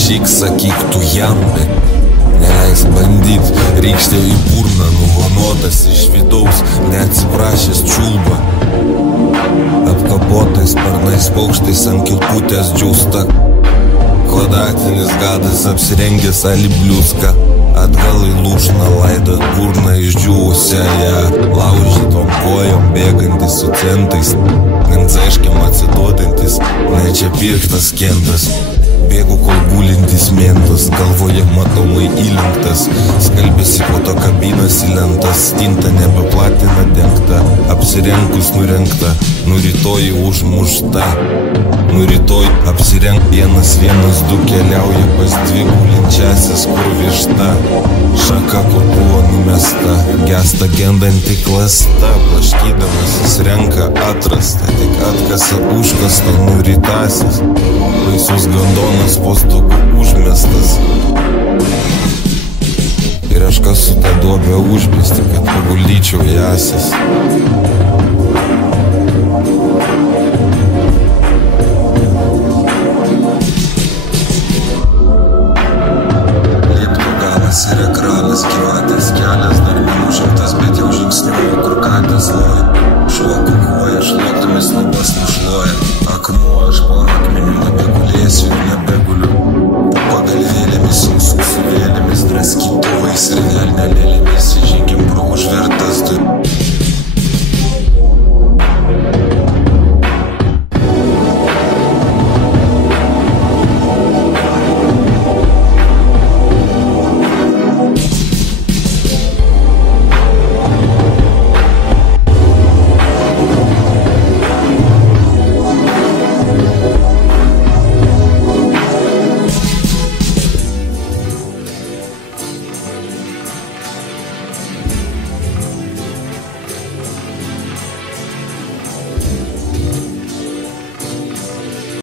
prašyk, sakyk tu jam, bet neleis bandyt. Rykštė į burną, nuvanuotas iš vidaus, neatsiprašęs čiulba. Apkapotais sparnais paukštais ant kilputės džiausta. Kvadratinis gadas apsirengęs alibliuska. Atgal į lūšną laidot burną išdžiūvusią ją. Laužytom kojom bėgantis su centais, gancaiškiam atsiduodantis, ne čia pirktas kentas. Bėgu kol gulintis mentas, galvoje matomai įlenktas. Skalbėsi po to kabinas į lentas, tinta nebeplatina dengta. Apsirenkus nurenkta, nu rytoj užmušta. Nu rytoj apsirenk 112 keliauja pas 2 gulinčiasis, kur višta. Šaka, kur buvo numesta, gesta gendanti klasta. Plaškydamasis renka atrasta, tik atkasa užkasta nurytasis. Baisus gandonas po stogu užmestas. Ir aš kasu tą duobę užmesti, kad paguldyčiau jasis. Ir ekranas, gyvatės kelias dar nenužimtas, bet jau žingsniuoja, kur katės loja. Šuo kukuoja, šluotomis lubas nušluoja. Akmuo aš